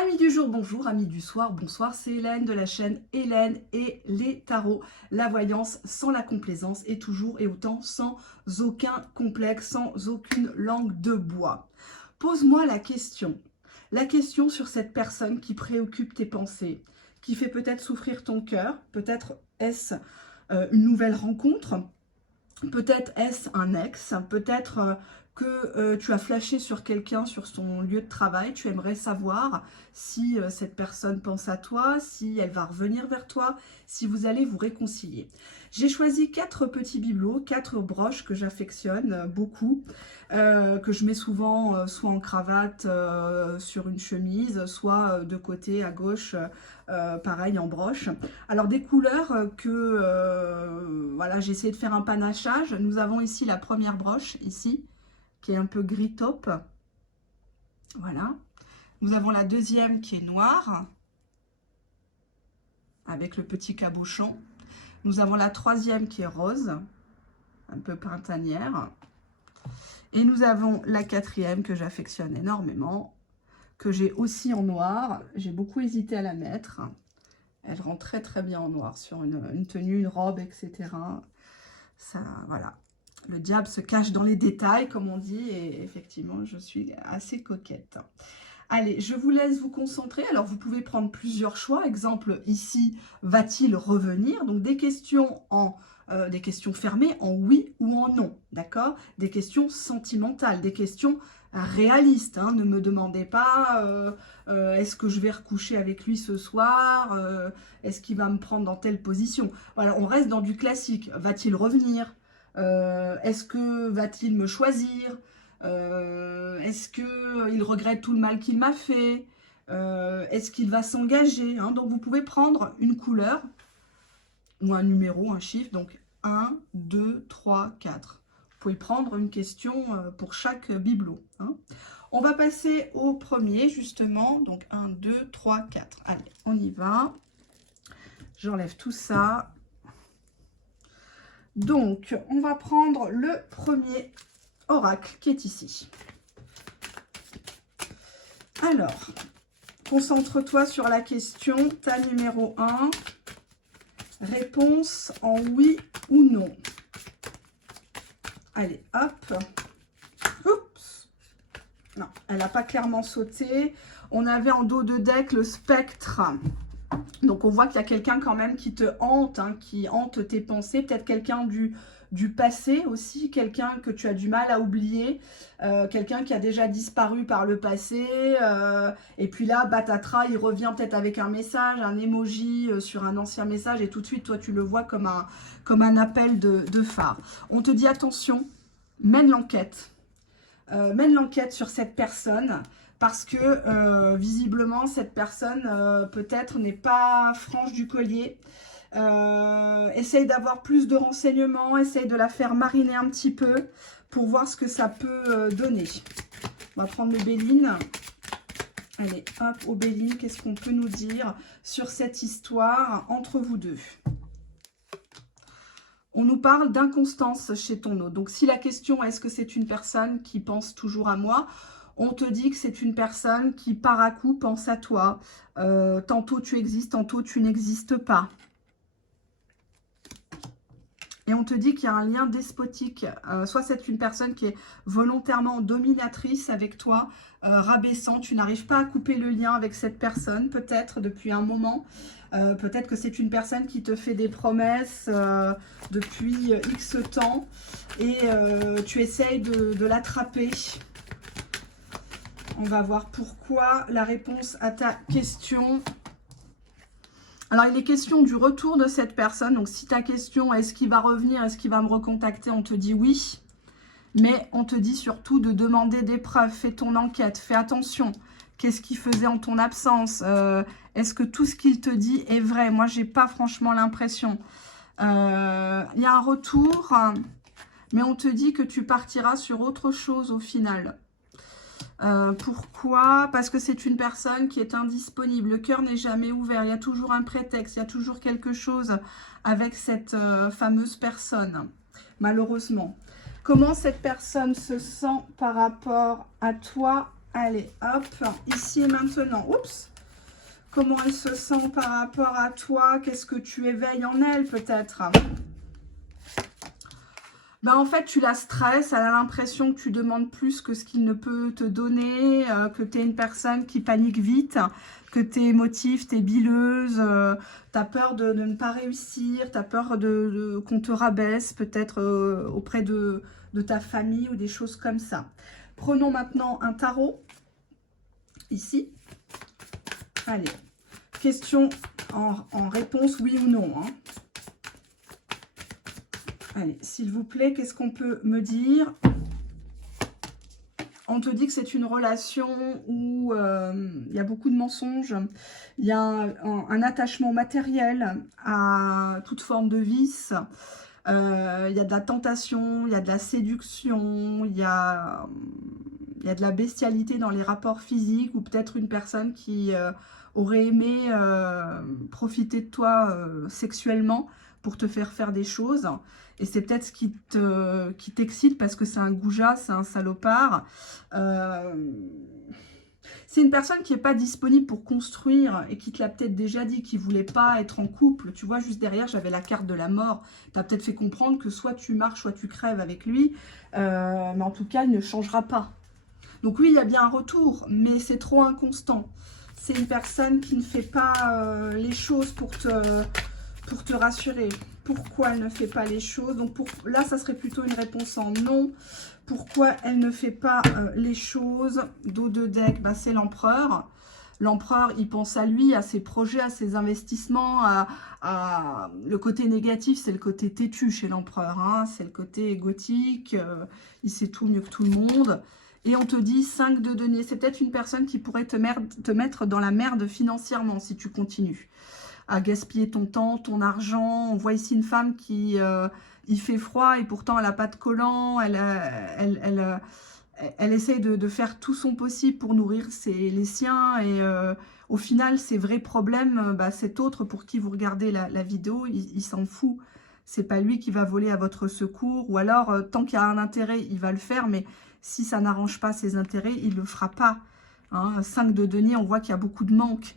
Amis du jour, bonjour, amis du soir, bonsoir, c'est Hélène de la chaîne Hélène et les tarots. La voyance sans la complaisance et toujours et autant sans aucun complexe, sans aucune langue de bois. Pose-moi la question sur cette personne qui préoccupe tes pensées, qui fait peut-être souffrir ton cœur, peut-être est-ce une nouvelle rencontre, peut-être est-ce un ex, peut-être que tu as flashé sur quelqu'un sur son lieu de travail, tu aimerais savoir si cette personne pense à toi, si elle va revenir vers toi, si vous allez vous réconcilier. J'ai choisi 4 petits bibelots, 4 broches que j'affectionne beaucoup, que je mets souvent soit en cravate sur une chemise, soit de côté à gauche, pareil en broche. Alors des couleurs que voilà, j'ai essayé de faire un panachage. Nous avons ici la première broche, ici, qui est un peu gris taupe. Voilà. Nous avons la deuxième qui est noire, avec le petit cabochon. Nous avons la troisième qui est rose, un peu printanière. Et nous avons la quatrième que j'affectionne énormément, que j'ai aussi en noir. J'ai beaucoup hésité à la mettre. Elle rend très très bien en noir sur une tenue, une robe, etc. Ça, voilà. Le diable se cache dans les détails, comme on dit, et effectivement, je suis assez coquette. Allez, je vous laisse vous concentrer. Alors, vous pouvez prendre plusieurs choix. Exemple, ici, va-t-il revenir? Donc, des questions des questions fermées en oui ou en non, d'accord? Des questions sentimentales, des questions réalistes. Hein. Ne me demandez pas est-ce que je vais recoucher avec lui ce soir? Est-ce qu'il va me prendre dans telle position? Voilà, on reste dans du classique. Va-t-il revenir? Est-ce que va-t-il me choisir? Est-ce qu'il regrette tout le mal qu'il m'a fait? Est-ce qu'il va s'engager, hein? Donc vous pouvez prendre une couleur ou un numéro, un chiffre, donc 1, 2, 3, 4. Vous pouvez prendre une question pour chaque bibelot. Hein. On va passer au premier, justement, donc 1, 2, 3, 4. Allez, on y va. J'enlève tout ça. Donc, on va prendre le premier oracle qui est ici. Alors, concentre-toi sur la question, ta numéro 1. Réponse en oui ou non. Allez, hop. Oups. Non, elle n'a pas clairement sauté. On avait en dos de deck le spectre. Donc, on voit qu'il y a quelqu'un quand même qui te hante, hein, qui hante tes pensées. Peut-être quelqu'un du passé aussi, quelqu'un que tu as du mal à oublier, quelqu'un qui a déjà disparu par le passé. Et puis là, batatra, il revient peut-être avec un message, un emoji sur un ancien message. Et tout de suite, toi, tu le vois comme un appel de phare. On te dit attention, mène l'enquête. Mène l'enquête sur cette personne. Parce que visiblement, cette personne peut-être n'est pas franche du collier. Essaye d'avoir plus de renseignements, essaye de la faire mariner un petit peu pour voir ce que ça peut donner. On va prendre le Béline. Allez, hop, au Béline, qu'est-ce qu'on peut nous dire sur cette histoire entre vous deux? On nous parle d'inconstance chez ton hôte. Donc, si la question est-ce que c'est une personne qui pense toujours à moi, on te dit que c'est une personne qui, par à coup, pense à toi. Tantôt tu existes, tantôt tu n'existes pas. Et on te dit qu'il y a un lien despotique. Soit c'est une personne qui est volontairement dominatrice avec toi, rabaissant. Tu n'arrives pas à couper le lien avec cette personne, peut-être depuis un moment. Peut-être que c'est une personne qui te fait des promesses depuis X temps. Et tu essayes de l'attraper. On va voir pourquoi la réponse à ta question. Alors, il est question du retour de cette personne. Donc, si ta question, est-ce qu'il va revenir, est-ce qu'il va me recontacter, on te dit oui. Mais on te dit surtout de demander des preuves. Fais ton enquête, fais attention. Qu'est-ce qu'il faisait en ton absence? Est-ce que tout ce qu'il te dit est vrai? Moi, j'ai pas franchement l'impression. Il y a un retour, mais on te dit que tu partiras sur autre chose au final. Pourquoi? Parce que c'est une personne qui est indisponible. Le cœur n'est jamais ouvert. Il y a toujours un prétexte. Il y a toujours quelque chose avec cette fameuse personne. Malheureusement. Comment cette personne se sent par rapport à toi Allez, hop, ici et maintenant. Oups! Comment elle se sent par rapport à toi? Qu'est-ce que tu éveilles en elle, peut-être? Ben, en fait, tu la stresses, elle a l'impression que tu demandes plus que ce qu'il ne peut te donner, que tu es une personne qui panique vite, que tu es émotive, tu es bileuse, tu as peur de ne pas réussir, tu as peur qu'on te rabaisse peut-être auprès de ta famille ou des choses comme ça. Prenons maintenant un tarot, ici. Allez, question en réponse oui ou non, hein. Allez, s'il vous plaît, qu'est-ce qu'on peut me dire? On te dit que c'est une relation où il y a beaucoup de mensonges, il y a un attachement matériel à toute forme de vice, il y a de la tentation, il y a de la séduction, il y a de la bestialité dans les rapports physiques, ou peut-être une personne qui aurait aimé profiter de toi sexuellement pour te faire des choses. Et c'est peut-être ce qui t'excite parce que c'est un goujat, c'est un salopard. C'est une personne qui n'est pas disponible pour construire et qui te l'a peut-être déjà dit, qui ne voulait pas être en couple. Tu vois, juste derrière, j'avais la carte de la mort. Tu as peut-être fait comprendre que soit tu marches, soit tu crèves avec lui. Mais en tout cas, il ne changera pas. Donc oui, il y a bien un retour, mais c'est trop inconstant. C'est une personne qui ne fait pas les choses pour te rassurer. Pourquoi elle ne fait pas les choses? Donc là, ça serait plutôt une réponse en non. Pourquoi elle ne fait pas les choses? Dos de deck, bah, c'est l'empereur. L'empereur, il pense à lui, à ses projets, à ses investissements, le côté négatif, c'est le côté têtu chez l'empereur, hein. C'est le côté égotique, il sait tout mieux que tout le monde. Et on te dit 5 de denier. C'est peut-être une personne qui pourrait te mettre dans la merde financièrement si tu continues à gaspiller ton temps, ton argent. On voit ici une femme qui, il fait froid et pourtant elle n'a pas de collant. Elle essaie de faire tout son possible pour nourrir les siens. Et au final, ses vrais problèmes, bah, cet autre pour qui vous regardez la vidéo, il s'en fout. C'est pas lui qui va voler à votre secours. Ou alors, tant qu'il y a un intérêt, il va le faire. Mais si ça n'arrange pas ses intérêts, il ne le fera pas. Hein, 5 de denier, on voit qu'il y a beaucoup de manque.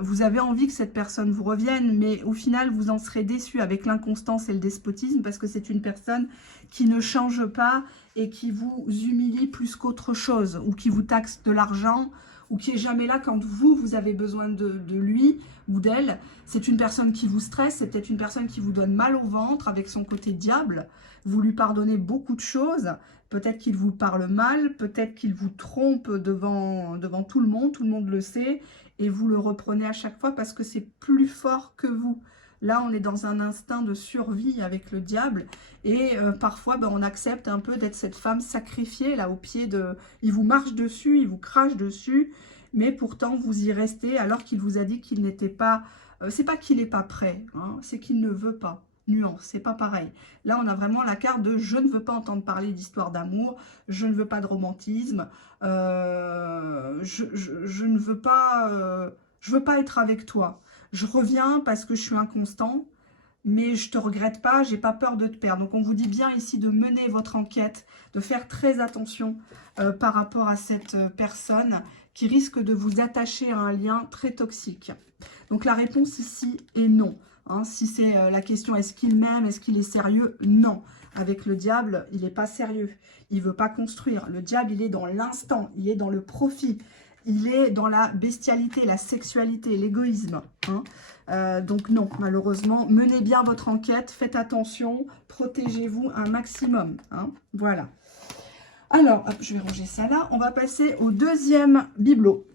Vous avez envie que cette personne vous revienne, mais au final, vous en serez déçu avec l'inconstance et le despotisme, parce que c'est une personne qui ne change pas et qui vous humilie plus qu'autre chose, ou qui vous taxe de l'argent, ou qui est jamais là quand vous avez besoin de lui ou d'elle. C'est une personne qui vous stresse, c'est peut-être une personne qui vous donne mal au ventre avec son côté diable. Vous lui pardonnez beaucoup de choses. Peut-être qu'il vous parle mal, peut-être qu'il vous trompe devant tout le monde le sait. Et vous le reprenez à chaque fois parce que c'est plus fort que vous. Là, on est dans un instinct de survie avec le diable. Et parfois, ben, on accepte un peu d'être cette femme sacrifiée, là, au pied de... Il vous marche dessus, il vous crache dessus. Mais pourtant, vous y restez alors qu'il vous a dit qu'il n'était pas... c'est pas qu'il n'est pas prêt, hein, c'est qu'il ne veut pas. Nuance, c'est pas pareil. Là, on a vraiment la carte de « je ne veux pas entendre parler d'histoire d'amour, je ne veux pas de romantisme, je ne veux pas, je veux pas être avec toi. Je reviens parce que je suis inconstant, mais je te regrette pas, j'ai pas peur de te perdre. » Donc, on vous dit bien ici de mener votre enquête, de faire très attention par rapport à cette personne qui risque de vous attacher à un lien très toxique. Donc, la réponse ici est non. Hein, si c'est la question, est-ce qu'il m'aime, est-ce qu'il est sérieux? Non. Avec le diable, il n'est pas sérieux. Il ne veut pas construire. Le diable, il est dans l'instant, il est dans le profit. Il est dans la bestialité, la sexualité, l'égoïsme. Hein. Donc non, malheureusement, menez bien votre enquête, faites attention, protégez-vous un maximum. Hein. Voilà. Alors, hop, je vais ranger ça là. On va passer au deuxième bibelot.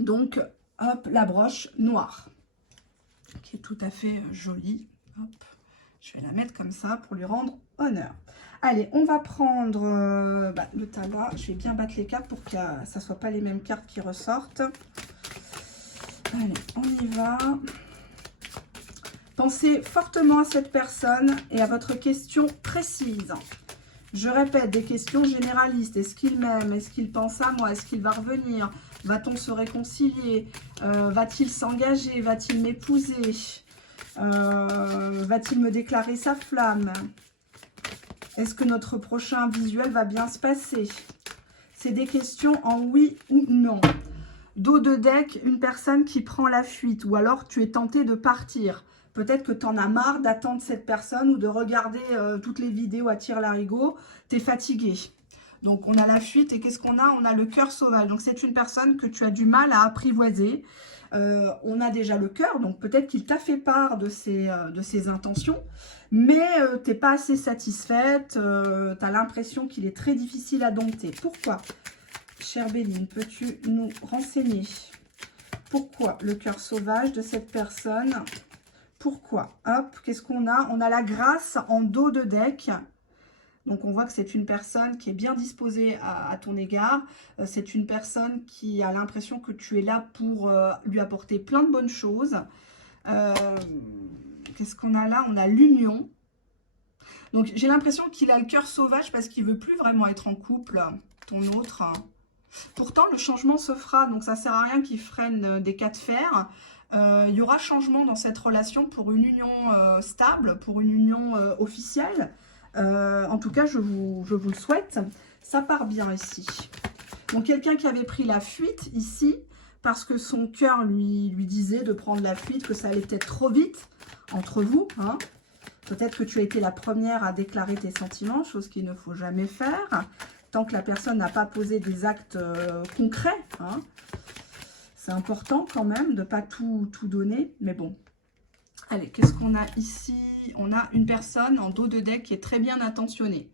Donc, hop, la broche noire, qui est tout à fait jolie. Hop, je vais la mettre comme ça pour lui rendre honneur. Allez, on va prendre le tabac. Je vais bien battre les cartes pour que ça ne soit pas les mêmes cartes qui ressortent. Allez, on y va. Pensez fortement à cette personne et à votre question précise. Je répète, des questions généralistes. Est-ce qu'il m'aime? Est-ce qu'il pense à moi? Est-ce qu'il va revenir? Va-t-on se réconcilier? Va-t-il s'engager? Va-t-il m'épouser? Va-t-il me déclarer sa flamme? Est-ce que notre prochain visuel va bien se passer? C'est des questions en oui ou non. Dos de deck, une personne qui prend la fuite. Ou alors, tu es tenté de partir. Peut-être que tu en as marre d'attendre cette personne ou de regarder toutes les vidéos à tire-larigot. Tu es fatigué. Donc, on a la fuite. Et qu'est-ce qu'on a? On a le cœur sauvage. Donc, c'est une personne que tu as du mal à apprivoiser. On a déjà le cœur. Donc, peut-être qu'il t'a fait part de ses intentions. Mais tu n'es pas assez satisfaite. Tu as l'impression qu'il est très difficile à dompter. Pourquoi? Chère Béline, peux-tu nous renseigner? Pourquoi le cœur sauvage de cette personne? Pourquoi? Hop, qu'est-ce qu'on a? On a la grâce en dos de deck. Donc, on voit que c'est une personne qui est bien disposée à ton égard. C'est une personne qui a l'impression que tu es là pour lui apporter plein de bonnes choses. Qu'est-ce qu'on a là? On a l'union. Donc, j'ai l'impression qu'il a le cœur sauvage parce qu'il ne veut plus vraiment être en couple, ton autre. Pourtant, le changement se fera, donc ça ne sert à rien qu'il freine des cas de fer. Il y aura changement dans cette relation pour une union stable, pour une union officielle. En tout cas, je vous le souhaite. Ça part bien ici. Donc, quelqu'un qui avait pris la fuite ici, parce que son cœur lui disait de prendre la fuite, que ça allait peut-être trop vite entre vous. Hein. Peut-être que tu as été la première à déclarer tes sentiments, chose qu'il ne faut jamais faire. Tant que la personne n'a pas posé des actes concrets, hein. C'est important quand même de ne pas tout donner, mais bon. Allez, qu'est-ce qu'on a ici? On a une personne en dos de deck qui est très bien intentionnée.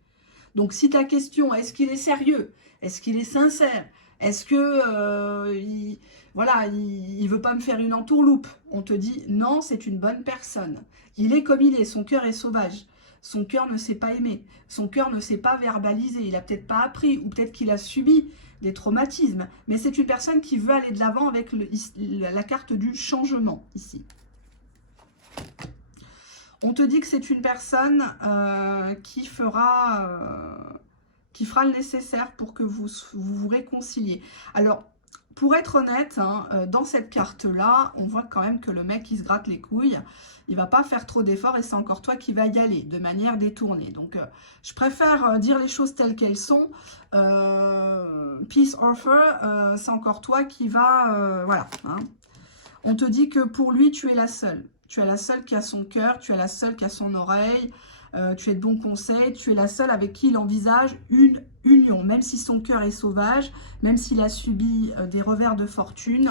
Donc, si ta question, est-ce qu'il est sérieux? Est-ce qu'il est sincère? Est-ce que il veut pas me faire une entourloupe? On te dit, non, c'est une bonne personne. Il est comme il est, son cœur est sauvage. Son cœur ne s'est pas aimé, son cœur ne s'est pas verbalisé, il n'a peut-être pas appris, ou peut-être qu'il a subi des traumatismes. Mais c'est une personne qui veut aller de l'avant avec la carte du changement, ici. On te dit que c'est une personne qui fera le nécessaire pour que vous vous réconciliez. Alors, pour être honnête, hein, dans cette carte-là, on voit quand même que le mec, il se gratte les couilles. Il ne va pas faire trop d'efforts et c'est encore toi qui vas y aller de manière détournée. Donc, je préfère dire les choses telles qu'elles sont. Peace offer, c'est encore toi qui va... voilà. Hein. On te dit que pour lui, tu es la seule. Tu es la seule qui a son cœur, tu es la seule qui a son oreille. Tu es de bons conseils, tu es la seule avec qui il envisage une union, même si son cœur est sauvage, même s'il a subi des revers de fortune.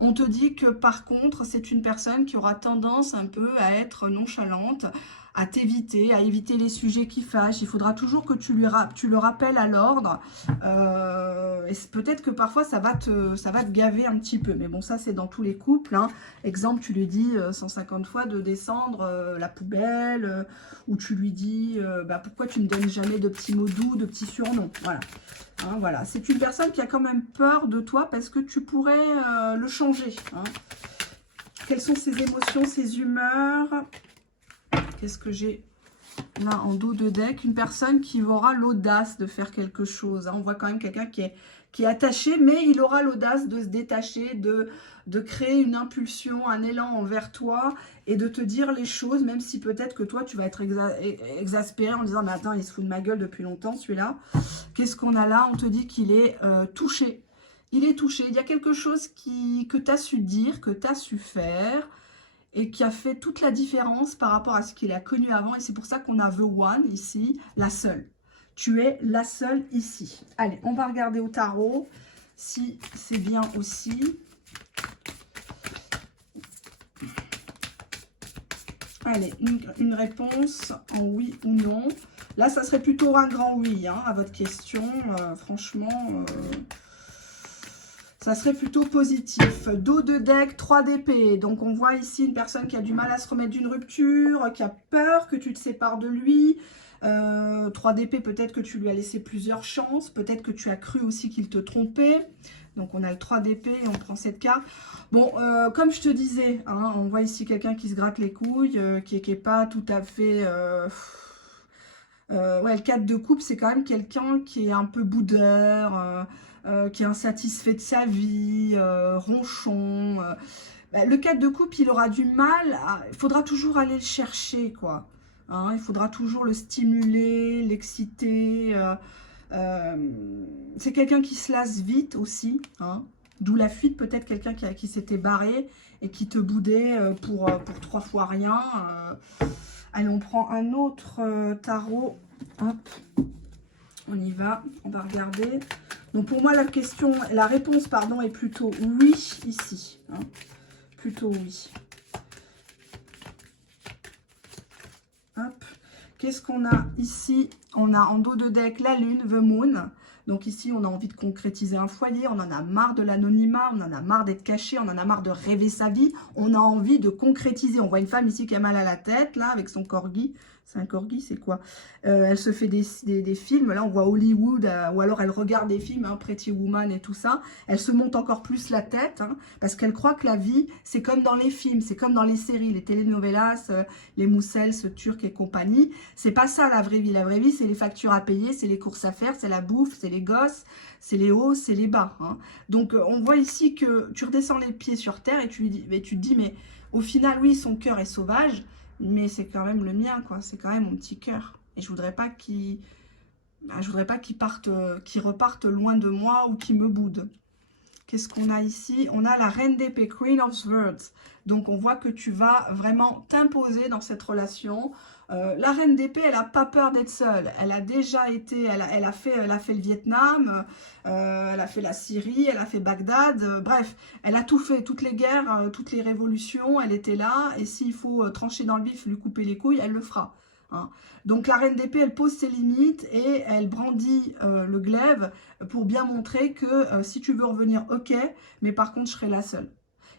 On te dit que par contre, c'est une personne qui aura tendance un peu à être nonchalante, à t'éviter, à éviter les sujets qui fâchent. Il faudra toujours que tu le rappelles à l'ordre. Et peut-être que parfois, ça va te gaver un petit peu. Mais bon, ça, c'est dans tous les couples. Hein. Exemple, tu lui dis 150 fois de descendre la poubelle. Ou tu lui dis pourquoi tu ne me donnes jamais de petits mots doux, de petits surnoms. Voilà. Hein, voilà. C'est une personne qui a quand même peur de toi parce que tu pourrais le changer. Hein. Quelles sont ses émotions, ses humeurs? Qu'est-ce que j'ai là en dos de deck? Une personne qui aura l'audace de faire quelque chose. Hein. On voit quand même quelqu'un qui est attaché, mais il aura l'audace de se détacher, de créer une impulsion, un élan envers toi et de te dire les choses, même si peut-être que toi, tu vas être exaspéré en disant « Mais attends, il se fout de ma gueule depuis longtemps, celui-là. » Qu'est-ce qu'on a là? On te dit qu'il est touché. Il est touché. Il y a quelque chose que tu as su dire, que tu as su faire, et qui a fait toute la différence par rapport à ce qu'il a connu avant. Et c'est pour ça qu'on a The One ici, la seule. Tu es la seule ici. Allez, on va regarder au tarot si c'est bien aussi. Allez, une réponse en oui ou non. Là, ça serait plutôt un grand oui hein, à votre question. Franchement... ça serait plutôt positif. Dos de deck, 3 d'épée. Donc, on voit ici une personne qui a du mal à se remettre d'une rupture, qui a peur que tu te sépares de lui. 3 d'épée, peut-être que tu lui as laissé plusieurs chances. Peut-être que tu as cru aussi qu'il te trompait. Donc, on a le 3 d'épée et on prend cette carte. Bon, comme je te disais, hein, on voit ici quelqu'un qui se gratte les couilles, qui n'est pas tout à fait... ouais, le 4 de coupe, c'est quand même quelqu'un qui est un peu boudeur... qui est insatisfait de sa vie, ronchon. Le 4 de coupe, il aura du mal, il faudra toujours aller le chercher, quoi. Hein, il faudra toujours le stimuler, l'exciter. C'est quelqu'un qui se lasse vite aussi, hein. D'où la fuite, peut-être quelqu'un qui s'était barré et qui te boudait pour 3 fois rien. Allez, on prend un autre tarot. Hop, on y va, on va regarder. Donc pour moi, la réponse, pardon, est plutôt oui ici. Hein. Plutôt oui. Hop. Qu'est-ce qu'on a ici? On a en dos de deck la lune, the moon. Donc ici, on a envie de concrétiser un foyer, on en a marre de l'anonymat, on en a marre d'être caché, on en a marre de rêver sa vie, on a envie de concrétiser. On voit une femme ici qui a mal à la tête, là, avec son corgi. C'est un corgi, c'est quoi? Elle se fait des films, là on voit Hollywood, ou alors elle regarde des films, hein, Pretty Woman et tout ça. Elle se monte encore plus la tête, hein, parce qu'elle croit que la vie, c'est comme dans les films, c'est comme dans les séries, les telenovelas, les Moussels, Turcs et compagnie. C'est pas ça la vraie vie. La vraie vie, c'est les factures à payer, c'est les courses à faire, c'est la bouffe, c'est les gosses, c'est les hauts, c'est les bas. Hein. Donc on voit ici que tu redescends les pieds sur terre et tu te dis, mais au final, oui, son cœur est sauvage, mais c'est quand même le mien, quoi. C'est quand même mon petit cœur. Et je voudrais pas qu'il reparte loin de moi ou qu'il me boude. Qu'est-ce qu'on a ici? On a la reine d'épée, Queen of Swords. Donc, on voit que tu vas vraiment t'imposer dans cette relation. La reine d'épée, elle n'a pas peur d'être seule. Elle a déjà été, elle a fait le Vietnam, elle a fait la Syrie, elle a fait Bagdad. Bref, elle a tout fait, toutes les guerres, toutes les révolutions. Elle était là. Et s'il faut trancher dans le vif, lui couper les couilles, elle le fera. Hein. Donc la reine d'épée, elle pose ses limites et elle brandit le glaive pour bien montrer que si tu veux revenir, ok, mais par contre, je serai la seule.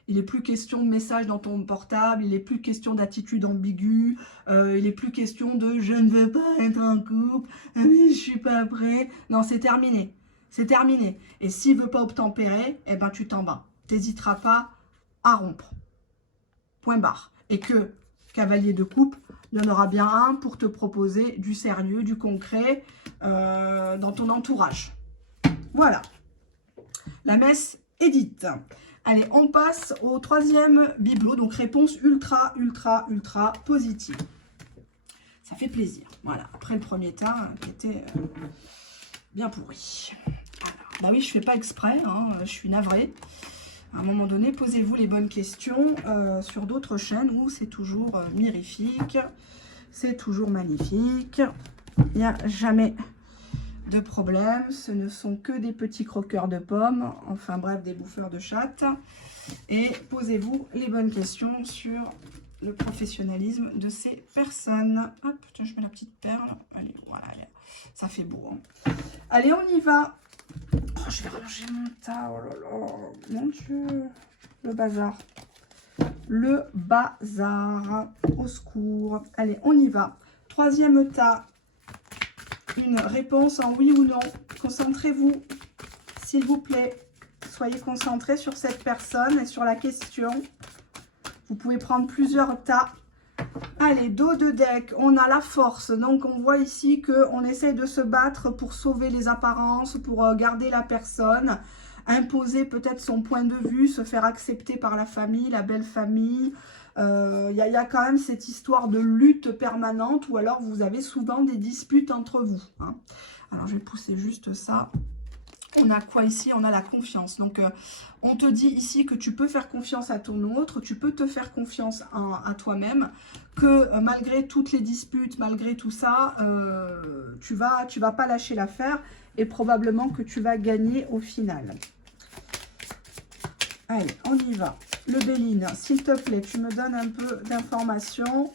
Il n'est plus question de messages dans ton portable, il n'est plus question d'attitude ambiguë, il n'est plus question de « je ne veux pas être en couple, mais je suis pas prêt ». Non, c'est terminé. C'est terminé. Et s'il ne veut pas obtempérer, eh ben tu t'en vas. Tu n'hésiteras pas à rompre. Point barre. Et que, cavalier de coupe, il y en aura bien un pour te proposer du sérieux, du concret dans ton entourage. Voilà. La messe est dite. Allez, on passe au 3e bibelot. Donc, réponse ultra, ultra, ultra positive. Ça fait plaisir. Voilà. Après le premier tas qui était bien pourri. Alors, bah oui, je ne fais pas exprès. Hein, je suis navrée. À un moment donné, posez-vous les bonnes questions sur d'autres chaînes où c'est toujours mirifique, c'est toujours magnifique. Il n'y a jamais de problème. Ce ne sont que des petits croqueurs de pommes, enfin bref, des bouffeurs de chatte. Et posez-vous les bonnes questions sur le professionnalisme de ces personnes. Hop, tiens, je mets la petite perle. Allez, voilà, ça fait beau. Hein. Allez, on y va. Oh, je vais ranger mon tas. Oh là là, mon Dieu. Le bazar. Le bazar. Au secours. Allez, on y va. 3e tas. Une réponse en oui ou non. Concentrez-vous, s'il vous plaît. Soyez concentrés sur cette personne et sur la question. Vous pouvez prendre plusieurs tas. Allez, dos de deck, on a la force. Donc, on voit ici qu'on essaye de se battre pour sauver les apparences, pour garder la personne, imposer peut-être son point de vue, se faire accepter par la famille, la belle famille. Il y a quand même cette histoire de lutte permanente ou alors vous avez souvent des disputes entre vous. Hein. Alors, je vais pousser juste ça. On a quoi ici? On a la confiance. Donc, on te dit ici que tu peux faire confiance à ton autre, tu peux te faire confiance à toi-même, que malgré toutes les disputes, malgré tout ça, tu vas pas lâcher l'affaire et probablement que tu vas gagner au final. Allez, on y va. Le Béline, s'il te plaît, tu me donnes un peu d'informations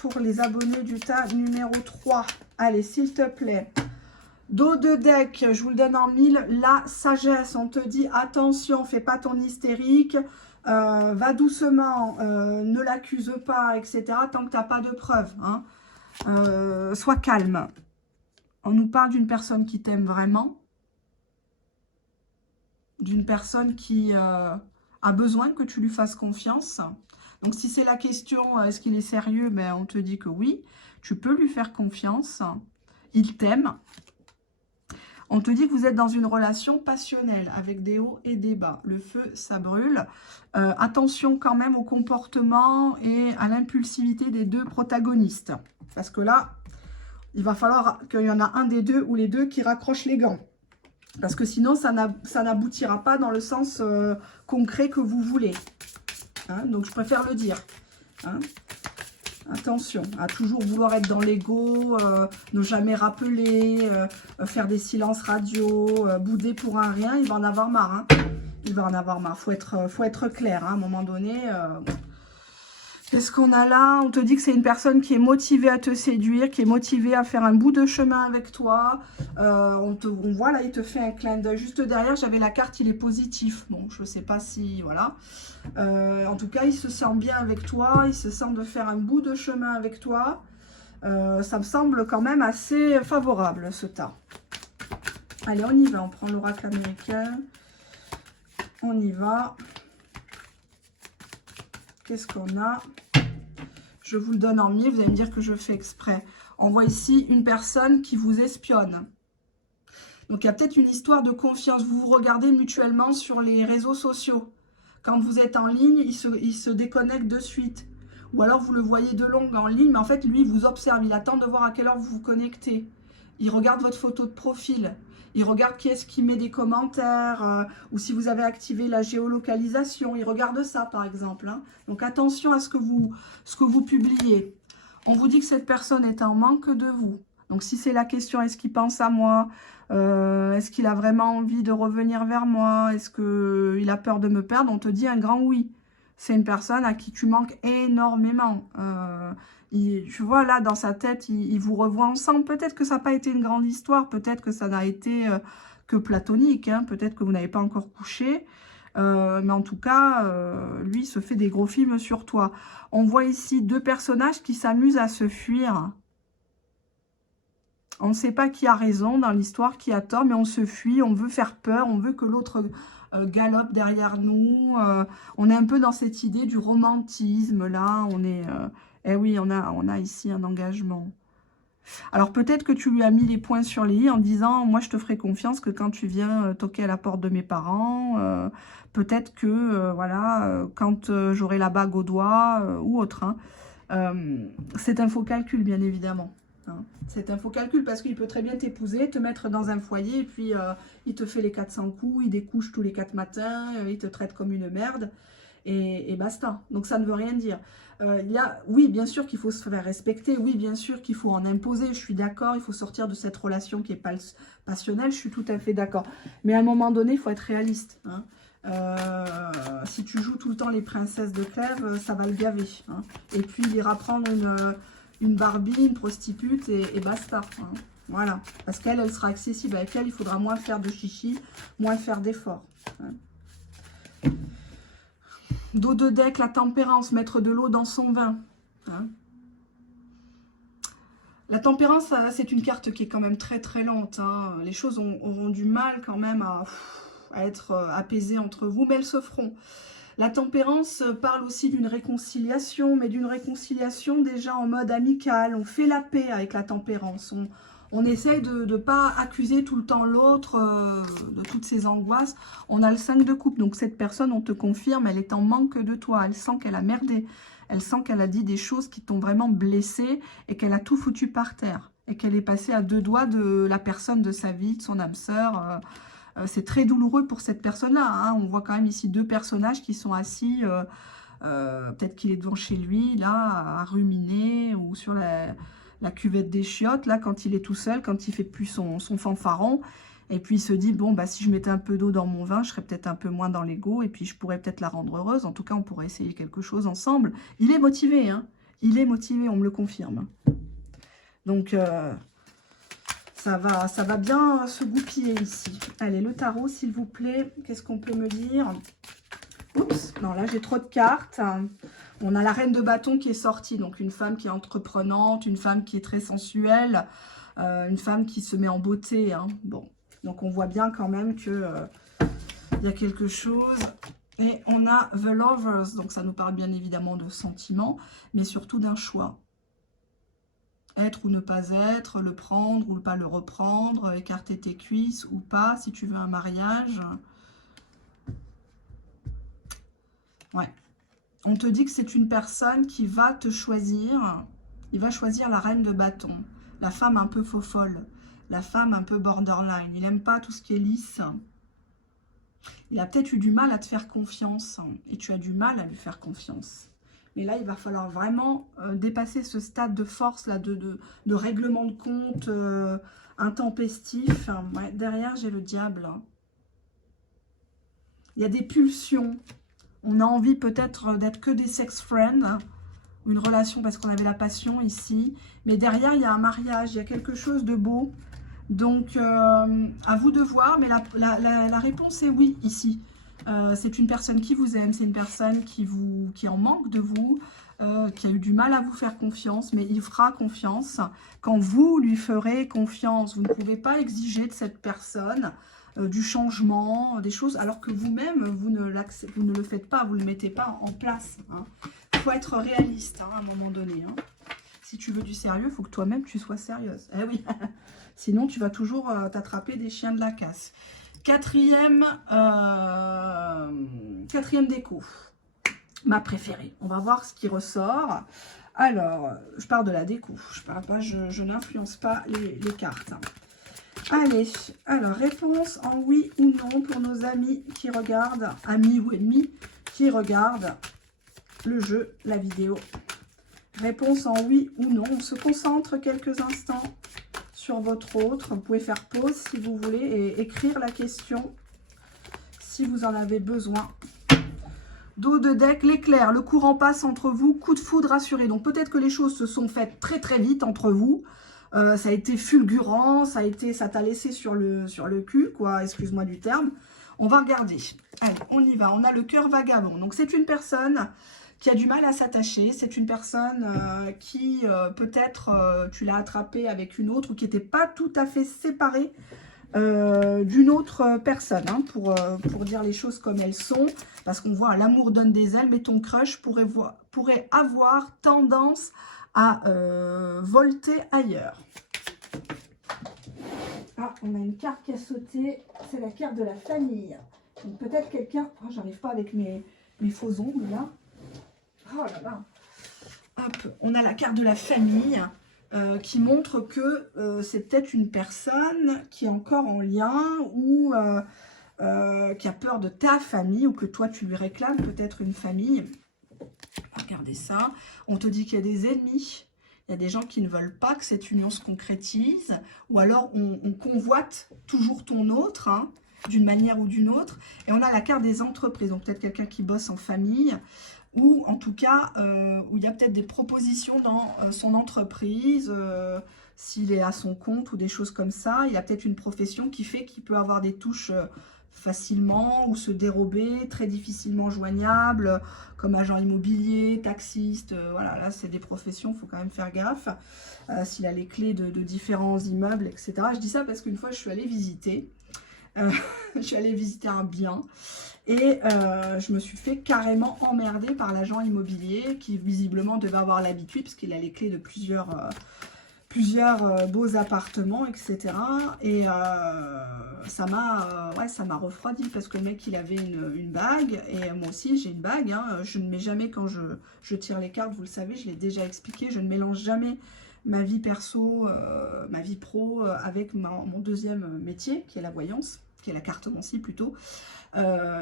pour les abonnés du tas numéro 3. Allez, s'il te plaît. Dos de deck, je vous le donne en 1000, la sagesse, on te dit attention, fais pas ton hystérique, va doucement, ne l'accuse pas, etc. tant que tu n'as pas de preuves. Hein. Sois calme. On nous parle d'une personne qui t'aime vraiment, d'une personne qui a besoin que tu lui fasses confiance. Donc si c'est la question, est-ce qu'il est sérieux, ben, on te dit que oui, tu peux lui faire confiance, il t'aime. On te dit que vous êtes dans une relation passionnelle avec des hauts et des bas. Le feu, ça brûle. Attention quand même au comportement et à l'impulsivité des deux protagonistes. Parce que là, il va falloir qu'il y en a un des deux ou les deux qui raccrochent les gants. Parce que sinon, ça n'aboutira pas dans le sens concret que vous voulez. Hein, donc, je préfère le dire. Hein. Attention, à toujours vouloir être dans l'ego, ne jamais rappeler, faire des silences radio, bouder pour un rien, il va en avoir marre. Hein. Il va en avoir marre. Faut être clair, hein, à un moment donné. Qu'est-ce qu'on a là? On te dit que c'est une personne qui est motivée à te séduire, qui est motivée à faire un bout de chemin avec toi. On voit là, il te fait un clin d'œil. Juste derrière, j'avais la carte, il est positif. Bon, je ne sais pas si... Voilà. En tout cas, il se sent bien avec toi. Il se sent de faire un bout de chemin avec toi. Ça me semble quand même assez favorable, ce tas. Allez, on y va. On prend l'oracle américain. On y va. Qu'est-ce qu'on a? Je vous le donne en mille, vous allez me dire que je fais exprès. On voit ici une personne qui vous espionne. Donc, il y a peut-être une histoire de confiance. Vous vous regardez mutuellement sur les réseaux sociaux. Quand vous êtes en ligne, il se déconnecte de suite. Ou alors, vous le voyez de longue en ligne, mais en fait, lui, il vous observe. Il attend de voir à quelle heure vous vous connectez. Il regarde votre photo de profil. Il regarde qui est-ce qui met des commentaires, ou si vous avez activé la géolocalisation. Il regarde ça, par exemple. Hein. Donc, attention à ce que vous publiez. On vous dit que cette personne est en manque de vous. Donc, si c'est la question, est-ce qu'il pense à moi? Est-ce qu'il a vraiment envie de revenir vers moi? Est-ce qu'il a peur de me perdre? On te dit un grand oui. C'est une personne à qui tu manques énormément. Tu vois, là, dans sa tête, il vous revoit ensemble. Peut-être que ça n'a pas été une grande histoire. Peut-être que ça n'a été que platonique. Hein. Peut-être que vous n'avez pas encore couché. Mais en tout cas, lui, il se fait des gros films sur toi. On voit ici deux personnages qui s'amusent à se fuir. On ne sait pas qui a raison dans l'histoire, qui a tort, mais on se fuit, on veut faire peur, on veut que l'autre galope derrière nous. On est un peu dans cette idée du romantisme, là. On est, eh oui, on a ici un engagement. Alors peut-être que tu lui as mis les points sur les i en disant « Moi, je te ferai confiance que quand tu viens toquer à la porte de mes parents, peut-être que, voilà, quand j'aurai la bague au doigt ou autre. Hein. » C'est un faux calcul, bien évidemment. Hein. C'est un faux calcul parce qu'il peut très bien t'épouser, te mettre dans un foyer et puis il te fait les 400 coups, il découche tous les 4 matins, il te traite comme une merde et basta. Donc ça ne veut rien dire. Oui, bien sûr qu'il faut se faire respecter, oui, bien sûr qu'il faut en imposer, je suis d'accord, il faut sortir de cette relation qui est passionnelle, je suis tout à fait d'accord. Mais à un moment donné, il faut être réaliste. Hein. Si tu joues tout le temps les princesses de Clèves, ça va le gaver. Hein. Et puis il ira prendre une Barbie, une prostitute et basta. Hein. Voilà. Parce qu'elle, elle sera accessible. Avec elle, il faudra moins faire de chichi, moins faire d'efforts. Hein. Dos de deck, la tempérance, mettre de l'eau dans son vin. Hein. La tempérance, c'est une carte qui est quand même très très lente. Hein. Les choses auront du mal quand même à être apaisées entre vous, mais elles se feront. La tempérance parle aussi d'une réconciliation, mais d'une réconciliation déjà en mode amical. On fait la paix avec la tempérance. On essaye de ne pas accuser tout le temps l'autre de toutes ses angoisses. On a le 5 de coupe, donc cette personne, on te confirme, elle est en manque de toi. Elle sent qu'elle a merdé. Elle sent qu'elle a dit des choses qui t'ont vraiment blessé et qu'elle a tout foutu par terre. Et qu'elle est passée à 2 doigts de la personne de sa vie, de son âme sœur. C'est très douloureux pour cette personne-là. Hein. On voit quand même ici 2 personnages qui sont assis. Peut-être qu'il est devant chez lui, là, à ruminer ou sur la cuvette des chiottes, là, quand il est tout seul, quand il fait plus son fanfaron. Et puis il se dit, bon, bah, si je mettais un peu d'eau dans mon vin, je serais peut-être un peu moins dans l'ego et puis je pourrais peut-être la rendre heureuse. En tout cas, on pourrait essayer quelque chose ensemble. Il est motivé, hein. Il est motivé, on me le confirme. Donc, ça va bien se goupiller ici. Allez, le tarot, s'il vous plaît. Qu'est-ce qu'on peut me dire? Oups, non, là, j'ai trop de cartes. On a la reine de bâton qui est sortie. Donc, une femme qui est entreprenante, une femme qui est très sensuelle, une femme qui se met en beauté. Hein. Bon, donc on voit bien quand même que y a quelque chose. Et on a The Lovers. Donc, ça nous parle bien évidemment de sentiments, mais surtout d'un choix. Être ou ne pas être, le prendre ou ne pas le reprendre, écarter tes cuisses ou pas, si tu veux un mariage. Ouais. On te dit que c'est une personne qui va te choisir. Il va choisir la reine de bâton. La femme un peu faux folle. La femme un peu borderline. Il n'aime pas tout ce qui est lisse. Il a peut-être eu du mal à te faire confiance. Et tu as du mal à lui faire confiance. Mais là, il va falloir vraiment dépasser ce stade de force, là, de règlement de compte intempestif. Ouais, derrière, j'ai le diable. Il y a des pulsions. On a envie peut-être d'être que des sex friends. Une relation parce qu'on avait la passion ici. Mais derrière, il y a un mariage. Il y a quelque chose de beau. Donc, à vous de voir. Mais la réponse est oui, ici. C'est une personne qui vous aime. C'est une personne qui en manque de vous. Qui a eu du mal à vous faire confiance. Mais il fera confiance quand vous lui ferez confiance. Vous ne pouvez pas exiger de cette personne du changement, des choses, alors que vous-même, vous ne le faites pas, vous ne le mettez pas en place. Il faut être réaliste à un moment donné. Si tu veux du sérieux, il faut que toi-même, tu sois sérieuse. Eh oui, sinon tu vas toujours t'attraper des chiens de la casse. Quatrième déco, ma préférée. On va voir ce qui ressort. Alors, je pars de la déco. Je n'influence pas les cartes. Allez, alors réponse en oui ou non pour nos amis qui regardent, amis ou ennemis, qui regardent le jeu, la vidéo. Réponse en oui ou non. On se concentre quelques instants sur votre autre. Vous pouvez faire pause si vous voulez et écrire la question si vous en avez besoin. Dos de deck, l'éclair, le courant passe entre vous, coup de foudre assuré. Donc peut-être que les choses se sont faites très très vite entre vous. Ça a été fulgurant, ça t'a laissé sur le cul, quoi, excuse-moi du terme. On va regarder. Allez, on y va. On a le cœur vagabond. Donc, c'est une personne qui a du mal à s'attacher. C'est une personne qui, peut-être, tu l'as attrapée avec une autre ou qui n'était pas tout à fait séparée d'une autre personne, pour dire les choses comme elles sont. Parce qu'on voit, l'amour donne des ailes, mais ton crush pourrait avoir tendance à volter ailleurs. Ah, on a une carte qui a sauté, c'est la carte de la famille. Donc peut-être quelqu'un... Oh, j'arrive pas avec mes faux ongles là. Oh là là. Hop, on a la carte de la famille qui montre que c'est peut-être une personne qui est encore en lien ou qui a peur de ta famille ou que toi tu lui réclames peut-être une famille. Regardez ça. On te dit qu'il y a des ennemis. Il y a des gens qui ne veulent pas que cette union se concrétise. Ou alors, on convoite toujours ton autre, d'une manière ou d'une autre. Et on a la carte des entreprises. Donc, peut-être quelqu'un qui bosse en famille. Ou, en tout cas, où il y a peut-être des propositions dans son entreprise. S'il est à son compte ou des choses comme ça. Il a peut-être une profession qui fait qu'il peut avoir des touches... facilement ou se dérober, très difficilement joignable, comme agent immobilier, taxiste, voilà, là c'est des professions, il faut quand même faire gaffe, s'il a les clés de différents immeubles, etc. Je dis ça parce qu'une fois je suis allée visiter, un bien, et je me suis fait carrément emmerder par l'agent immobilier, qui visiblement devait avoir l'habitude, parce qu'il a les clés de plusieurs beaux appartements, etc. Et ça m'a refroidi parce que le mec, il avait une bague et moi aussi, j'ai une bague. Je ne mets jamais quand je tire les cartes, vous le savez, je l'ai déjà expliqué, je ne mélange jamais ma vie perso, ma vie pro avec mon deuxième métier qui est la voyance, qui est la cartomancie plutôt.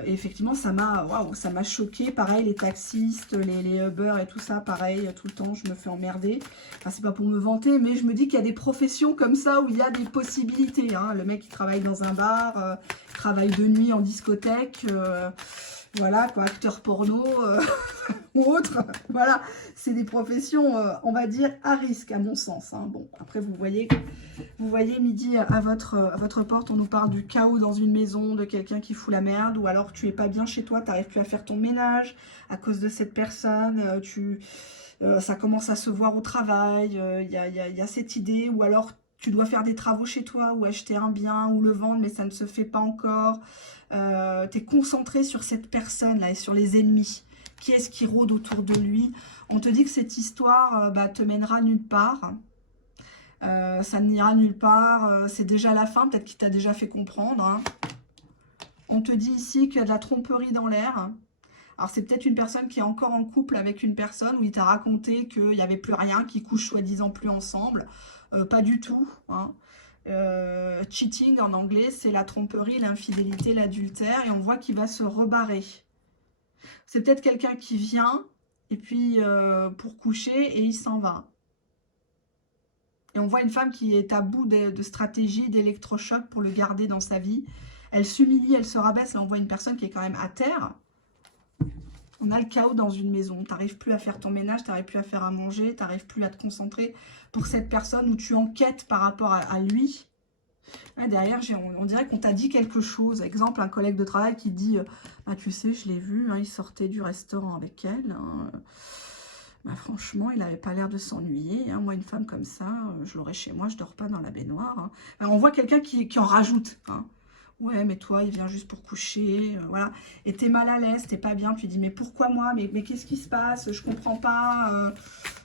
Et effectivement, ça m'a choqué. Pareil, les taxistes, les Uber et tout ça, pareil, tout le temps, je me fais emmerder. Enfin, c'est pas pour me vanter, mais je me dis qu'il y a des professions comme ça où il y a des possibilités. Le mec, il travaille dans un bar, travaille de nuit en discothèque, voilà, quoi, acteur porno ou autre. Voilà, c'est des professions, on va dire, à risque, à mon sens. Bon, après, vous voyez, midi à votre porte, on nous parle du chaos dans une maison, de quelqu'un qui fout la merde, ou alors tu es pas bien chez toi, tu n'arrives plus à faire ton ménage à cause de cette personne, ça commence à se voir au travail, il y a cette idée, ou alors tu dois faire des travaux chez toi, ou acheter un bien, ou le vendre, mais ça ne se fait pas encore. Tu es concentré sur cette personne-là et sur les ennemis. Qui est-ce qui rôde autour de lui? On te dit que cette histoire te mènera nulle part. Ça n'ira nulle part. C'est déjà la fin, peut-être qu'il t'a déjà fait comprendre. On te dit ici qu'il y a de la tromperie dans l'air. Alors, c'est peut-être une personne qui est encore en couple avec une personne où il t'a raconté qu'il n'y avait plus rien, qu'ils couchent soi-disant plus ensemble. pas du tout. Hein. Cheating en anglais, c'est la tromperie, l'infidélité, l'adultère, et on voit qu'il va se rebarrer. C'est peut-être quelqu'un qui vient, et puis pour coucher, et il s'en va. Et on voit une femme qui est à bout de stratégie, d'électrochoc pour le garder dans sa vie. Elle s'humilie, elle se rabaisse. Là, on voit une personne qui est quand même à terre. On a le chaos dans une maison. Tu n'arrives plus à faire ton ménage, tu n'arrives plus à faire à manger, tu n'arrives plus à te concentrer pour cette personne où tu enquêtes par rapport à lui. Ouais, derrière, on dirait qu'on t'a dit quelque chose. Exemple, un collègue de travail qui dit bah, tu sais, je l'ai vu, hein, il sortait du restaurant avec elle. Hein. Bah, franchement, il n'avait pas l'air de s'ennuyer. Hein. Moi, une femme comme ça, je l'aurais chez moi, je ne dors pas dans la baignoire. Hein. Alors, on voit quelqu'un qui en rajoute. Hein. Ouais, mais toi, il vient juste pour coucher. Voilà. Et tu es mal à l'aise, tu n'es pas bien. Tu dis, mais pourquoi moi? Mais qu'est-ce qui se passe? Je ne comprends pas.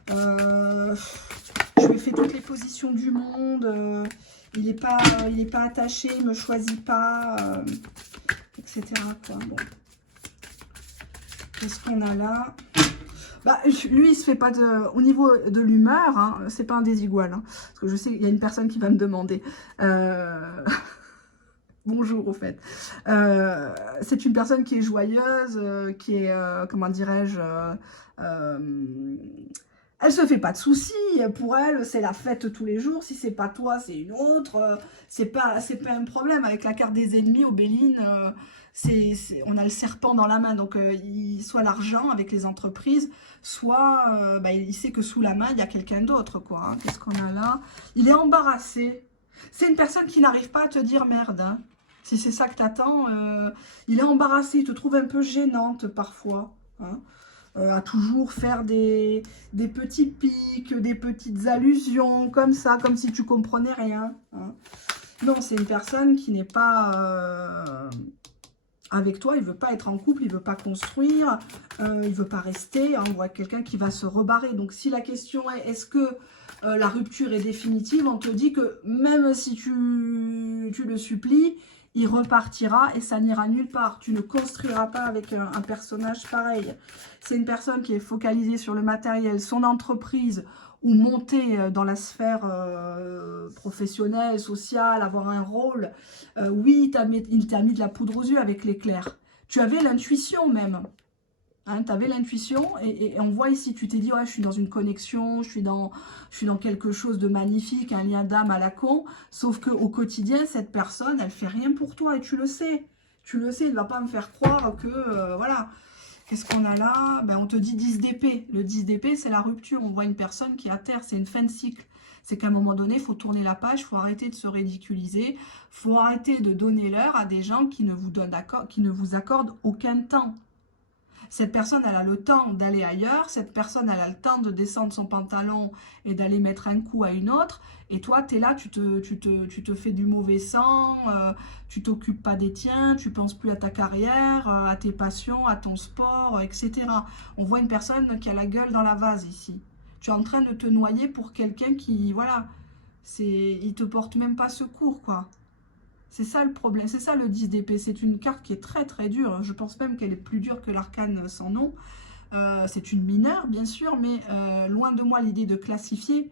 Je lui ai fait toutes les positions du monde. Il n'est pas attaché, il ne me choisit pas. Etc. Quoi. Bon. Qu'est-ce qu'on a là? Bah, lui, il se fait pas de... Au niveau de l'humeur, hein, c'est pas un désigual. Hein, parce que je sais qu'il y a une personne qui va me demander. Bonjour, au fait. C'est une personne qui est joyeuse, qui est, comment dirais-je... elle se fait pas de soucis. Pour elle, c'est la fête tous les jours. Si c'est pas toi, c'est une autre. C'est pas un problème. Avec la carte des ennemis, au Béline... on a le serpent dans la main, donc soit l'argent avec les entreprises, soit bah, il sait que sous la main, il y a quelqu'un d'autre, quoi. Hein. Qu'est-ce qu'on a là? Il est embarrassé. C'est une personne qui n'arrive pas à te dire merde. Hein. Si c'est ça que tu attends, il est embarrassé, il te trouve un peu gênante parfois. Hein. À toujours faire des petits pics, des petites allusions, comme ça, comme si tu comprenais rien. Hein. Non, c'est une personne qui n'est pas... avec toi, il ne veut pas être en couple, il ne veut pas construire, il ne veut pas rester. Hein, on voit quelqu'un qui va se rebarrer. Donc, si la question est, est-ce que la rupture est définitive, on te dit que même si tu le supplies, il repartira et ça n'ira nulle part. Tu ne construiras pas avec un personnage pareil. C'est une personne qui est focalisée sur le matériel, son entreprise, ou monter dans la sphère professionnelle, sociale, avoir un rôle. Oui, il t'a mis de la poudre aux yeux avec l'éclair. Tu avais l'intuition même. Hein, tu avais l'intuition et on voit ici, tu t'es dit, ouais, je suis dans une connexion, je suis dans quelque chose de magnifique, un lien d'âme à la con. Sauf qu'au quotidien, cette personne, elle fait rien pour toi et tu le sais. Tu le sais, il ne va pas me faire croire que, voilà. Qu'est-ce qu'on a là? Ben, on te dit 10 d'épée. Le 10 d'épée, c'est la rupture. On voit une personne qui est à terre. C'est une fin de cycle. C'est qu'à un moment donné, il faut tourner la page. Il faut arrêter de se ridiculiser. Il faut arrêter de donner l'heure à des gens qui ne vous accordent aucun temps. Cette personne, elle a le temps d'aller ailleurs. Cette personne, elle a le temps de descendre son pantalon et d'aller mettre un coup à une autre. Et toi, tu es là, tu te fais du mauvais sang, tu t'occupes pas des tiens, tu penses plus à ta carrière, à tes passions, à ton sport, etc. On voit une personne qui a la gueule dans la vase ici. Tu es en train de te noyer pour quelqu'un qui, voilà, il te porte même pas secours, quoi. C'est ça le problème, c'est ça le 10 d'épée. C'est une carte qui est très très dure. Je pense même qu'elle est plus dure que l'arcane sans nom. C'est une mineure, bien sûr, mais loin de moi l'idée de classifier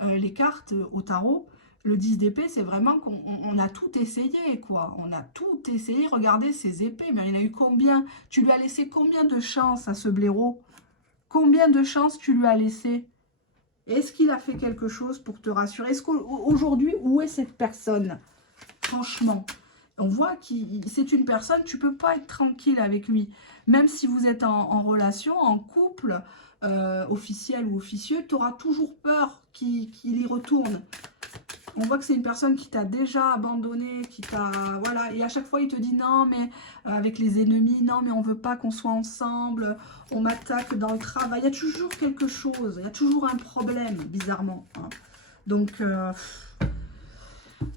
les cartes au tarot. Le 10 d'épée, c'est vraiment qu'on a tout essayé, quoi. On a tout essayé. Regardez ces épées, mais il y en a eu combien? Tu lui as laissé combien de chances à ce blaireau? Combien de chances tu lui as laissé? Est-ce qu'il a fait quelque chose pour te rassurer? Est-ce qu'aujourd'hui, où est cette personne? Franchement, on voit que c'est une personne, tu ne peux pas être tranquille avec lui. Même si vous êtes en relation, en couple, officiel ou officieux, tu auras toujours peur qu'il y retourne. On voit que c'est une personne qui t'a déjà abandonné, qui t'a... Voilà, et à chaque fois, il te dit non, mais avec les ennemis, non, mais on ne veut pas qu'on soit ensemble, on m'attaque dans le travail. Il y a toujours quelque chose, il y a toujours un problème, bizarrement. Hein. Donc...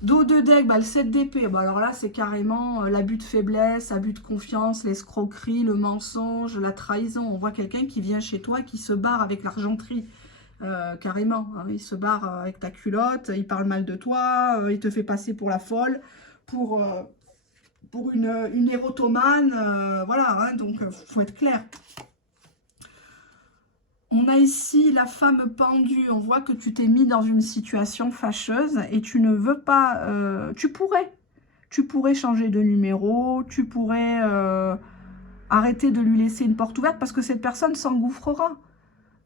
dos de deck, bah, le 7 d'épée, bah, alors là c'est carrément l'abus de faiblesse, l'abus de confiance, l'escroquerie, le mensonge, la trahison. On voit quelqu'un qui vient chez toi, qui se barre avec l'argenterie, carrément. Hein, il se barre avec ta culotte, il parle mal de toi, il te fait passer pour la folle, pour une érotomane, voilà, hein, donc faut être clair. On a ici la femme pendue. On voit que tu t'es mis dans une situation fâcheuse et tu ne veux pas... tu pourrais changer de numéro, tu pourrais arrêter de lui laisser une porte ouverte parce que cette personne s'engouffrera.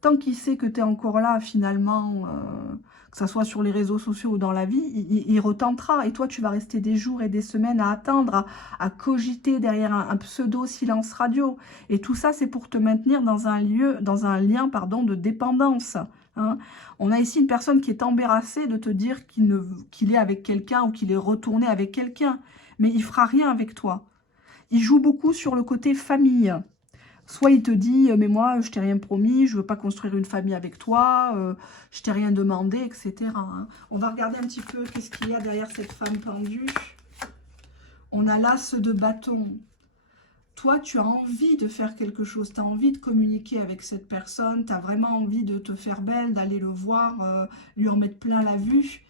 Tant qu'il sait que tu es encore là, finalement, que ce soit sur les réseaux sociaux ou dans la vie, il retentera. Et toi, tu vas rester des jours et des semaines à attendre, à cogiter derrière un pseudo-silence radio. Et tout ça, c'est pour te maintenir dans un lien, pardon, de dépendance. Hein. On a ici une personne qui est embarrassée de te dire qu'il est avec quelqu'un ou qu'il est retourné avec quelqu'un. Mais il fera rien avec toi. Il joue beaucoup sur le côté famille. Soit il te dit, mais moi, je t'ai rien promis, je veux pas construire une famille avec toi, je t'ai rien demandé, etc. Hein. On va regarder un petit peu qu'est-ce qu'il y a derrière cette femme pendue. On a l'as de bâton. Toi, tu as envie de faire quelque chose, tu as envie de communiquer avec cette personne, tu as vraiment envie de te faire belle, d'aller le voir, lui en mettre plein la vue.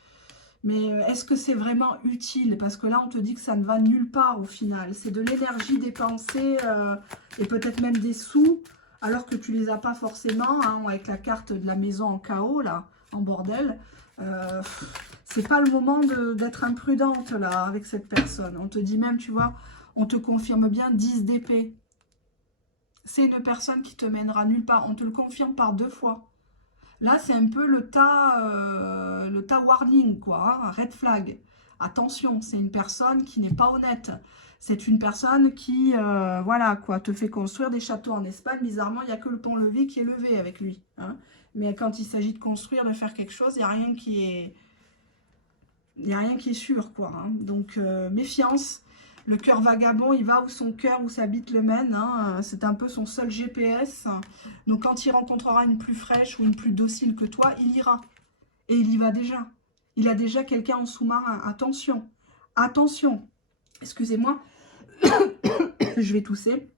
Mais est-ce que c'est vraiment utile? Parce que là, on te dit que ça ne va nulle part au final. C'est de l'énergie dépensée et peut-être même des sous, alors que tu les as pas forcément, hein, avec la carte de la maison en chaos, là, en bordel. C'est pas le moment d'être imprudente, là, avec cette personne. On te dit même, tu vois, on te confirme bien 10 d'épée. C'est une personne qui te mènera nulle part. On te le confirme par 2 fois. Là, c'est un peu le tas warning, quoi, hein, red flag. Attention, c'est une personne qui n'est pas honnête. C'est une personne qui, voilà, quoi, te fait construire des châteaux en Espagne. Bizarrement, il n'y a que le pont-levé qui est levé avec lui. Hein. Mais quand il s'agit de construire, de faire quelque chose, il n'y a rien qui est... Il n'y a rien qui est sûr, quoi. Hein. Donc, méfiance. Le cœur vagabond, il va où son cœur, où sa bite le mène. Hein. C'est un peu son seul GPS. Donc, quand il rencontrera une plus fraîche ou une plus docile que toi, il ira. Et il y va déjà. Il a déjà quelqu'un en sous-marin. Attention. Attention. Excusez-moi. Je vais tousser.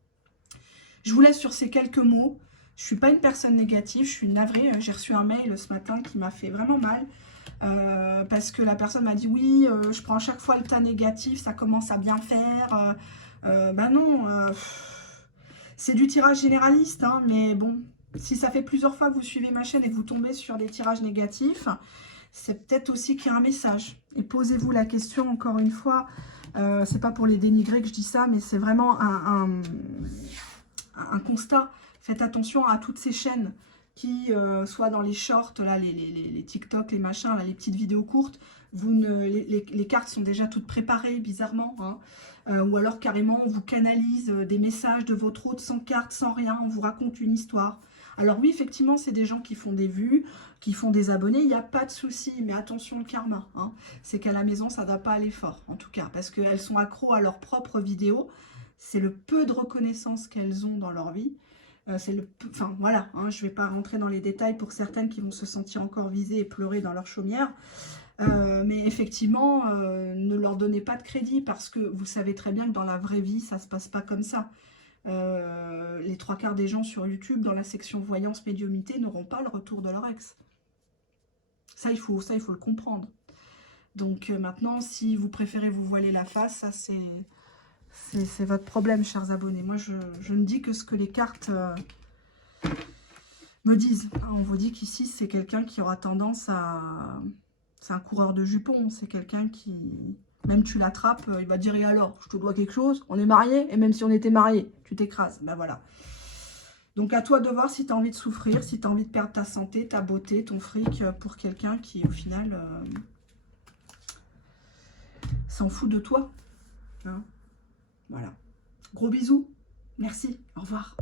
Je vous laisse sur ces quelques mots. Je ne suis pas une personne négative. Je suis navrée. J'ai reçu un mail ce matin qui m'a fait vraiment mal. Parce que la personne m'a dit oui, je prends à chaque fois le tas négatif, ça commence à bien faire. Ben non, c'est du tirage généraliste, hein, mais bon, si ça fait plusieurs fois que vous suivez ma chaîne et que vous tombez sur des tirages négatifs, c'est peut-être aussi qu'il y a un message. Et posez-vous la question encore une fois, c'est pas pour les dénigrer que je dis ça, mais c'est vraiment un constat. Faites attention à toutes ces chaînes qui, soit dans les shorts, là, les TikTok, les machins, là, les petites vidéos courtes, les cartes sont déjà toutes préparées, bizarrement. Hein. Ou alors, carrément, on vous canalise des messages de votre hôte sans carte, sans rien, on vous raconte une histoire. Alors oui, effectivement, c'est des gens qui font des vues, qui font des abonnés, il n'y a pas de souci, mais attention le karma. Hein. C'est qu'à la maison, ça ne va pas aller fort, en tout cas, parce qu'elles sont accros à leurs propres vidéos. C'est le peu de reconnaissance qu'elles ont dans leur vie. Enfin voilà, hein, je ne vais pas rentrer dans les détails pour certaines qui vont se sentir encore visées et pleurer dans leur chaumière. Mais effectivement, ne leur donnez pas de crédit parce que vous savez très bien que dans la vraie vie, ça ne se passe pas comme ça. Les 3/4 des gens sur YouTube, dans la section voyance médiumnité, n'auront pas le retour de leur ex. Ça, il faut le comprendre. Donc maintenant, si vous préférez vous voiler la face, ça c'est votre problème, chers abonnés. Moi, je ne dis que ce que les cartes me disent. On vous dit qu'ici, c'est quelqu'un qui aura tendance à... C'est un coureur de jupons. C'est quelqu'un qui... Même tu l'attrapes, il va dire, et alors, je te dois quelque chose? On est mariés? Et même si on était mariés, tu t'écrases. Ben voilà. Donc, à toi de voir si tu as envie de souffrir, si tu as envie de perdre ta santé, ta beauté, ton fric, pour quelqu'un qui, au final, s'en fout de toi. Hein? Voilà. Gros bisous. Merci. Au revoir.